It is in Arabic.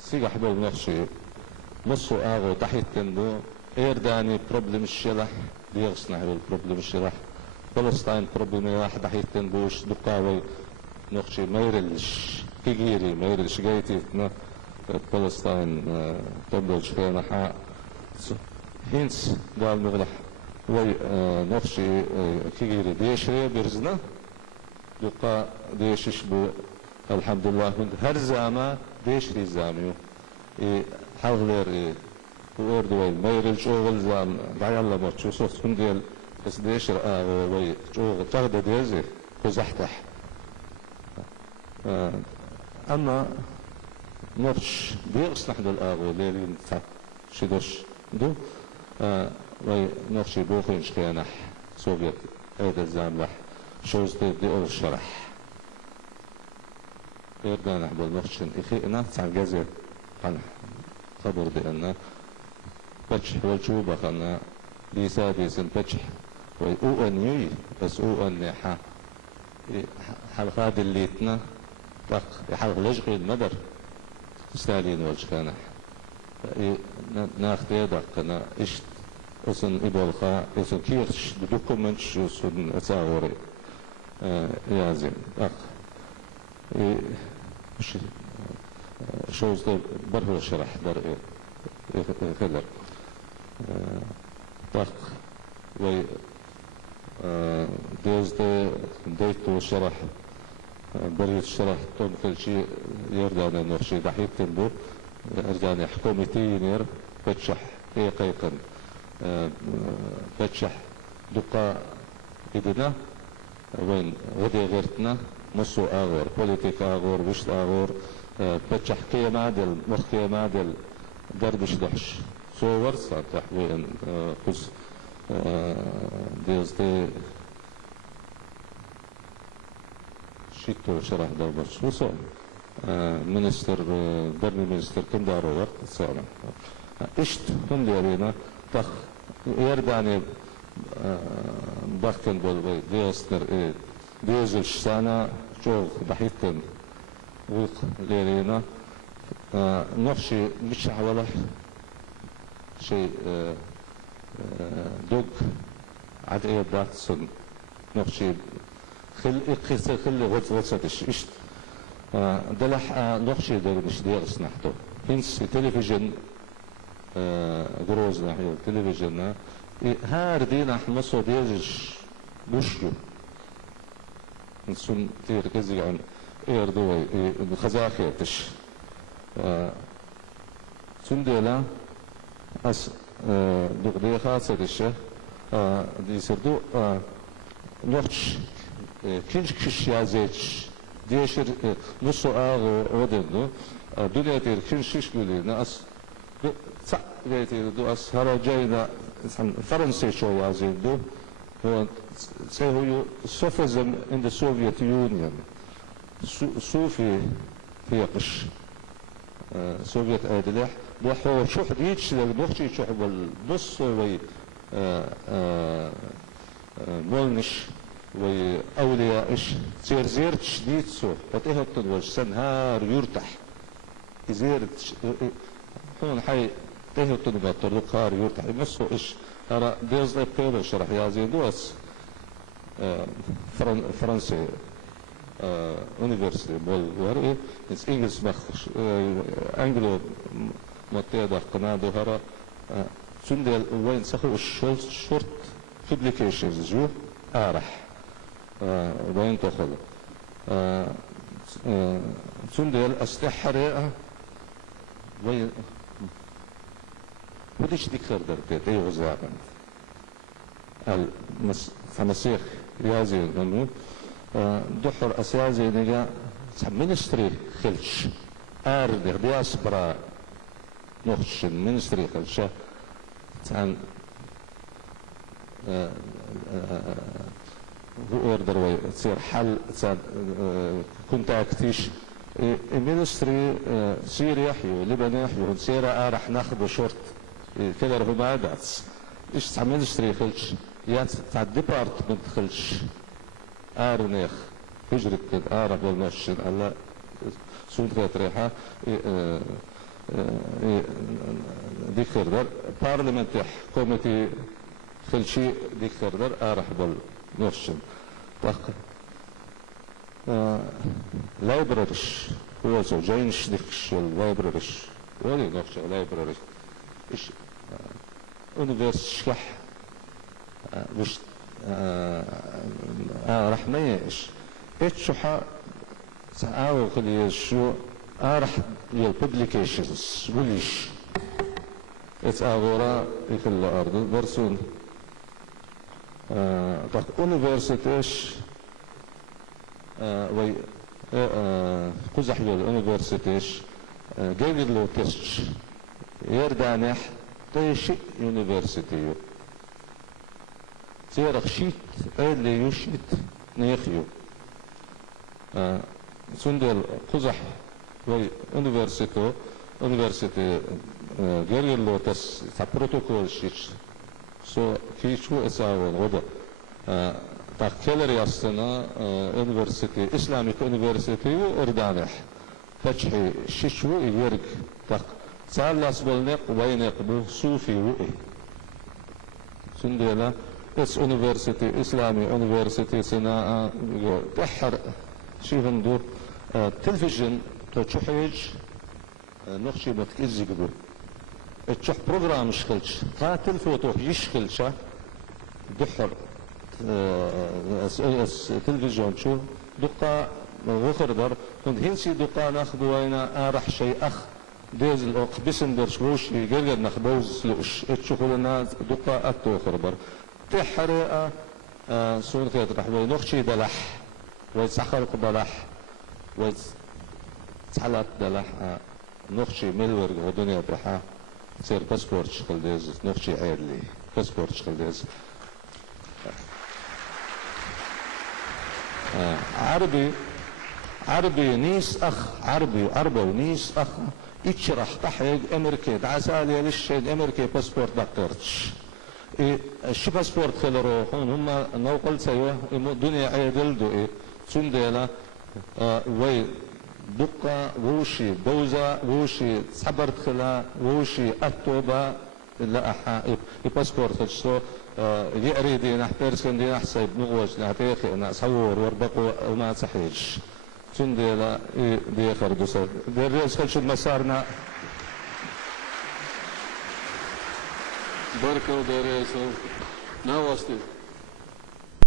سيجا حبل نفسي مصو آغو تحت تندو إيرداني بروبلم الشلح ديغسنا حبل بروبلم الشلح فلسطين بروبلم واحد تحت تندوش دقاوي نقشي ميرلش كيجيري ميرلش جايتيتنا فلسطين تبدو شكينا حق هينس قال مغلح وي نقشي كيجيري ديشري برزنا دقا ديشش الحمد لله هر زاما ديشري زاميو حاولر وردوي ميرل شغل زام بعيالله مرشو صوت كنديل بس ديشر وي شغل تغدى ديزي كزحتح اما مرش بيغس نحن الاغو ليلي نتاع شدوش دو وي مرشي بوخين شكينح سوفيت ايدا زاملح شوز دي اول شرح يردان احبال مرشن اخيئنا تاع جزير عن خبر بأن بتش والجوبة خلنا ليسا بيسن بتش وي او ان يوي بس او ان حلقات الليتنا بق يحلق لجغي المدر ستالين والجخانح ناخدي دقنا اشت اسن ابولخا اسن كيرش بدوكومنتش اسن اتاوري يازم بق شوز ده برضه شرح در خلر طاق وي دوز ده ديتو شرح بريد شرح توم كل شيء يردان نوخشي دحيت تنبو يردان حكومتي ينير بتشح قيقا بتشح دقا إدنا وين غدي غيرتنا مصو آغور بوليتيك آغور وشت آغور بتشح كي معدل مخ كي معدل دردش دحش صور ساتح وين خز ديز دي شيتو شرح دابش وصول منستر برني منستر كم دارو وقت سالم اشت هم ديارينا تخ يرداني بخن بول ديوستر ديزلش سنة شغل بحيثن ويق ليرينا نفسي مش حوالي شيء دوق عاد ايه باتسون نفسي خل غطسدش اشت دلح نفسي درنش ديغس نحتو هنس تلفزيون جروز نحيو تلفزيون هار دينا حمصو ديجش بوشيو نسون تير كزي عن اير دوي خزاخيتش سنديلا اس دغدي خاصة الشه دي سردو نوتش كينش كش يازيتش ديشر نصو اغو ودنو دنيا تير كينش لولي ناس صح تير دو اس هرا جاينا فرنسي شو يازيدو هو سيهو Sufism in the Soviet Union صوفي في قش سوفيت ادلح بوحو شوح ديتش لنوخشي شوح والنص وي مولنش وي اولياء اش زيرتش ديتسو فتهبطن والسنهار يرتح زيرتش هون حي تهبطن بطرقار يرتح نصو اش أنا ديز لبيلو شرح يازي دوس فرنسي university بول it's English مخش أنجلو متى قناة هرا سندل وين سخو short publications جو أرح وين تأخذ سندل استحرق وين وديش ديكتر درتي تيو زعبن المسيح يازي نمو دحر أسيازي نجا منستري خلش أرد دياسبرا نخش منستري خلشة عن هو أردر وي تصير حل كنت أكتيش المينستري سير يحيو لبنان يحيو سيرة رح ناخذ شورت كده راه ما عادش ايش تعمل اشتري خلش يا تاع الديبارتمنت خلش ارنيخ هجرت ارب والمشن الله سود ريحة ديكردر بارلمنت كوميتي خلشي ديكردر أرحب النوشن تق لايبراريش هو زوجينش ديكش اللايبراريش ولي نوشن لايبراريش إيش أونيفرسيتي وش رحميش إتشوحة تعاو خلي شو راح يل publications وليش اتعاورا في الأرض برسون طاق أونيفرسيتيش وي قزح يل أونيفرسيتيش جيجل لو تيش يردانح تيشي يونيفرسيتيو تيرخ شيت اللي يشيت نيخيو سندل قزح وي university جيريل لو تس تا بروتوكول شيش سو كيشو اساول غدا تا كيلري استنا university اسلامي university اردانح فتحي شيشو يرق تا سالاس بولنق وينق بو صوفي وئي سندلا اس university اسلامي university سنا تحر شيفندو تلفزيون تشوحيج نخشي متكزي قبل تشوح بروجرام شخلش قاتل فوتو يشخلشة دحر تلفزيون شو دقة غخر در كنت هنسي دقة ناخذ وينا أرح شيء أخ ديز الأق بسندرش وش يقدر ناخذوز لوش تشوف لنا دقة أكتو خربر تحرق سون كده راح نخشي دلح ويتسخرق دلح ويتسحلت دلح نخشي ملور ودنيا برحا تصير باسبورت شغل ديز نخشي عيرلي باسبورت شغل ديز عربي نيس أخ عربي ونيس أخ يتشرح تحيق أمريكي دعسالي للشيء أمريكي باسبورت دكتورتش الشي باسبورت خلرو هون هم نوقل سيوه دنيا عيدل دو سنديلا وي دقة ووشي بوزة ووشي صبرت خلا ووشي أكتوبة لا أحا باسبورت شو يأريدي نحترسن دي نحسب نغوش نعتيخي نصور وربقوا وما تحيج سنديلا دي خردوسة دي الرئيس خلشد مسارنا بركة ودراسة ناوستي